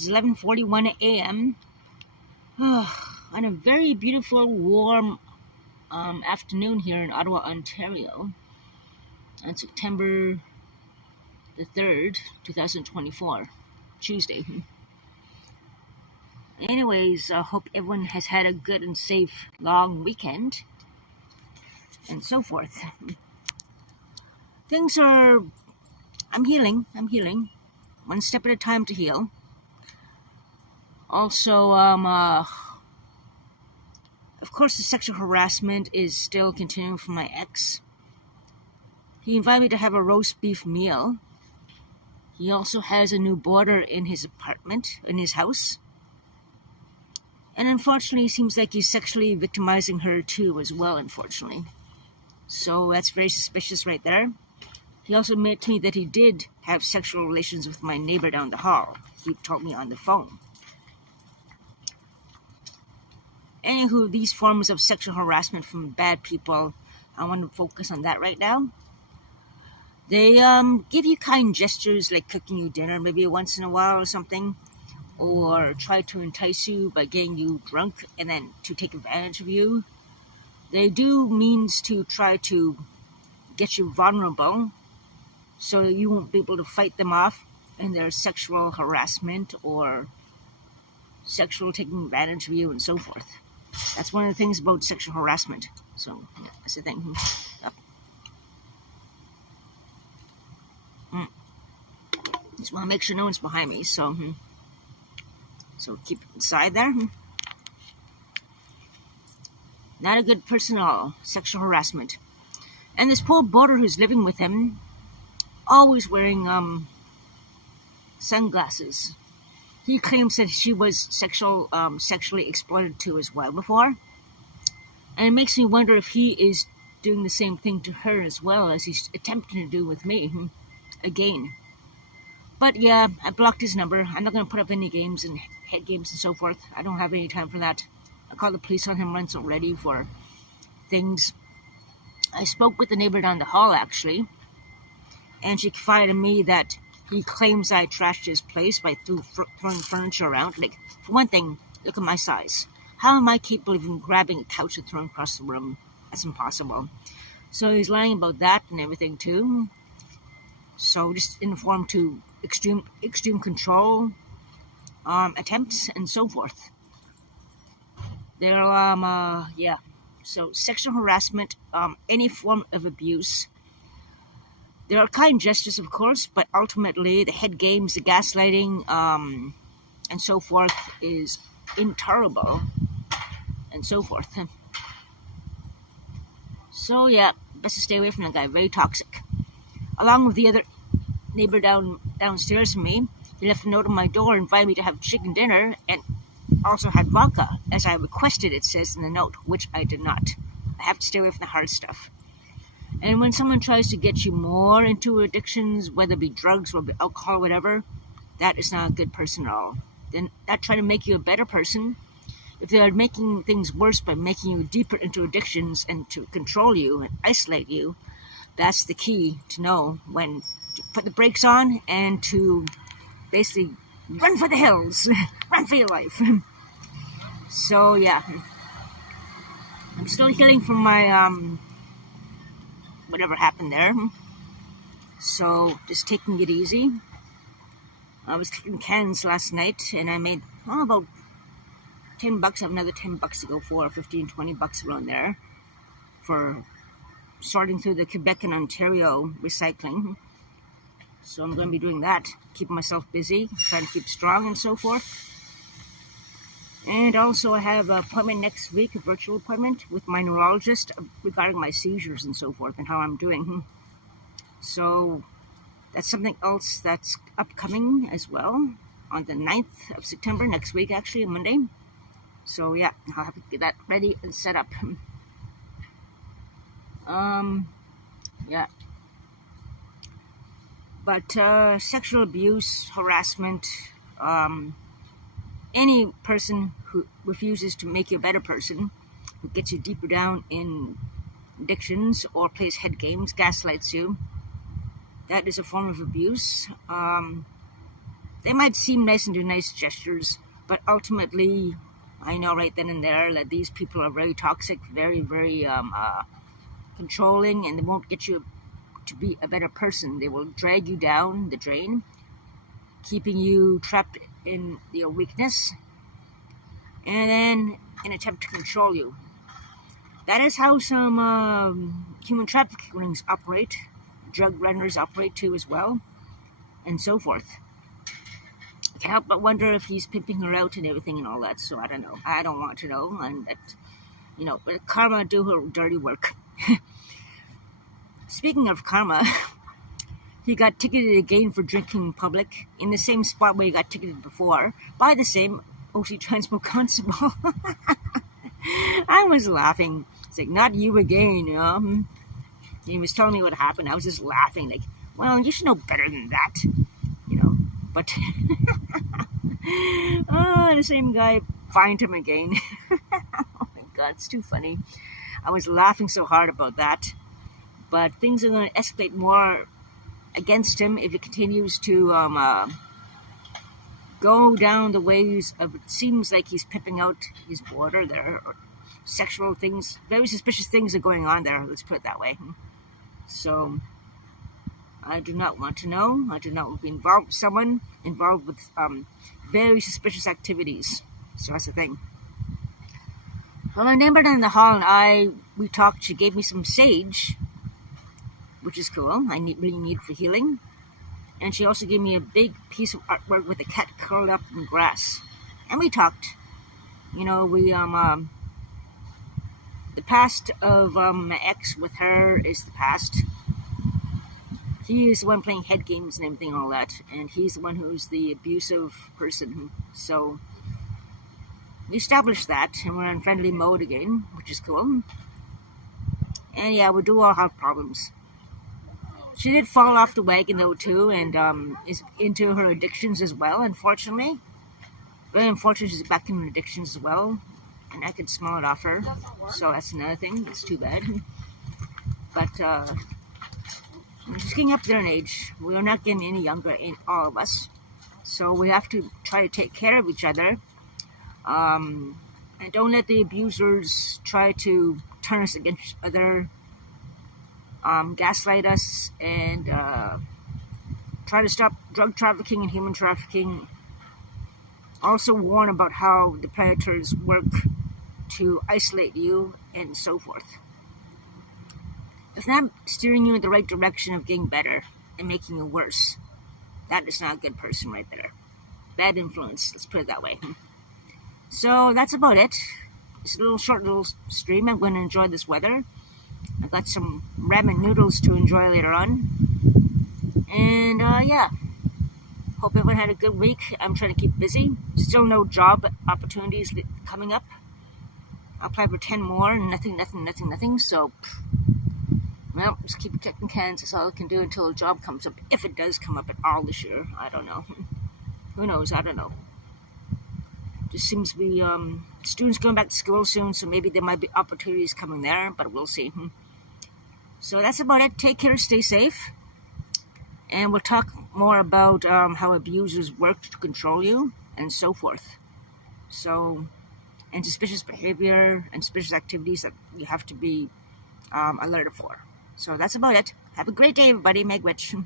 is 11:41 a.m. on a very beautiful, warm afternoon here in Ottawa, Ontario, on September the 3rd, 2024, Tuesday. Anyways, I hope everyone has had a good and safe long weekend, and so forth. I'm healing, one step at a time to heal. Also, of course, the sexual harassment is still continuing from my ex. He invited me to have a roast beef meal. He also has a new boarder in his apartment, in his house. And unfortunately, it seems like he's sexually victimizing her too as well, unfortunately. So that's very suspicious right there. He also admitted to me that he did have sexual relations with my neighbor down the hall. He told me on the phone. Anywho, these forms of sexual harassment from bad people, I want to focus on that right now. They give you kind gestures like cooking you dinner maybe once in a while or something, or try to entice you by getting you drunk and then to take advantage of you. They do means to try to get you vulnerable so you won't be able to fight them off in their sexual harassment or sexual taking advantage of you and so forth. That's one of the things about sexual harassment. So, yeah, that's the thing. Yep. Just want to make sure no one's behind me, so keep it inside there. Not a good person at all. Sexual harassment. And this poor boarder who's living with him, always wearing sunglasses. He claims that she was sexually exploited too as well before. And it makes me wonder if he is doing the same thing to her as well as he's attempting to do with me again. But yeah, I blocked his number. I'm not going to put up any games and head games and so forth. I don't have any time for that. I called the police on him once already for things. I spoke with the neighbor down the hall actually, and she confided in me that he claims I trashed his place by throwing furniture around. Like, for one thing, look at my size. How am I capable of even grabbing a couch and throwing across the room? That's impossible. So he's lying about that and everything too. So just informed to extreme control attempts and so forth. Yeah. So sexual harassment, any form of abuse. There are kind gestures, of course, but ultimately the head games, the gaslighting, and so forth is intolerable, and so forth. So yeah, best to stay away from that guy. Very toxic. Along with the other neighbor downstairs from me, he left a note on my door, invited me to have chicken dinner, and also had vodka, as I requested, it says in the note, which I did not. I have to stay away from the hard stuff. And when someone tries to get you more into addictions, whether it be drugs or alcohol or whatever, that is not a good person at all. They're not trying to make you a better person. If they are making things worse by making you deeper into addictions and to control you and isolate you, that's the key to know when to put the brakes on and to basically run for the hills, run for your life. So yeah, I'm still healing from my whatever happened there. So just taking it easy. I was kicking cans last night and I made about $10. I have another $10 to go for, 15, $20 around there for sorting through the Quebec and Ontario recycling. So I'm going to be doing that, keeping myself busy, trying to keep strong and so forth. And also I have an appointment next week, a virtual appointment with my neurologist regarding my seizures and so forth and how I'm doing. So that's something else that's upcoming as well on the 9th of September, next week actually, on Monday. So yeah, I'll have to get that ready and set up. Yeah. But sexual abuse, harassment, any person who refuses to make you a better person, who gets you deeper down in addictions or plays head games, gaslights you, that is a form of abuse. they might seem nice and do nice gestures, but ultimately, I know right then and there that these people are very toxic, very, very controlling, and they won't get you to be a better person. They will drag you down the drain, keeping you trapped in your weakness, and then in an attempt to control you. That is how some human trafficking rings operate. Drug runners operate too as well, and so forth. I can't help but wonder if he's pimping her out and everything and all that, so I don't know. I don't want to know, and that, but karma do her dirty work. Speaking of karma, he got ticketed again for drinking in public in the same spot where he got ticketed before by the same OC Transport constable. I was laughing. It's like, not you again, He was telling me what happened. I was just laughing, like, well, you should know better than that, But, the same guy fined him again. Oh my God, it's too funny. I was laughing so hard about that. But things are going to escalate more against him if he continues to go down the ways of, it seems like he's pimping out his border there, or sexual things, very suspicious things are going on there, let's put it that way. So, I do not want to know. I do not want to be involved with someone involved with very suspicious activities. So that's the thing. Well, my neighbor down in the hall and we talked. She gave me some sage, which is cool. I really need for healing. And she also gave me a big piece of artwork with a cat curled up in grass. And we talked. The past of my ex with her is the past. He is the one playing head games and everything and all that. And he's the one who's the abusive person. So, we established that. And we're in friendly mode again, which is cool. And yeah, we do all have problems. She did fall off the wagon though too, and is into her addictions as well, unfortunately. Very unfortunately, she's back in her addictions as well, and I could smell it off her. So that's another thing. That's too bad. But she's getting up there in age. We are not getting any younger, in all of us. So we have to try to take care of each other, and don't let the abusers try to turn us against each other. Gaslight us, and try to stop drug trafficking and human trafficking. Also warn about how the predators work to isolate you and so forth. If not steering you in the right direction of getting better and making you worse, that is not a good person right there. Bad influence, let's put it that way. So that's about it. It's a short little stream. I'm going to enjoy this weather. I've got some ramen noodles to enjoy later on. And, yeah. Hope everyone had a good week. I'm trying to keep busy. Still no job opportunities coming up. I'll apply for 10 more and nothing. So, well, just keep kicking cans. That's all I can do until a job comes up. If it does come up at all this year. I don't know. Who knows? I don't know. Just seems to be students going back to school soon, so maybe there might be opportunities coming there, but we'll see. So that's about it. Take care, stay safe, and we'll talk more about how abusers work to control you and so forth. So, and suspicious behavior and suspicious activities that you have to be alerted for. So that's about it. Have a great day, everybody. Meg Witch.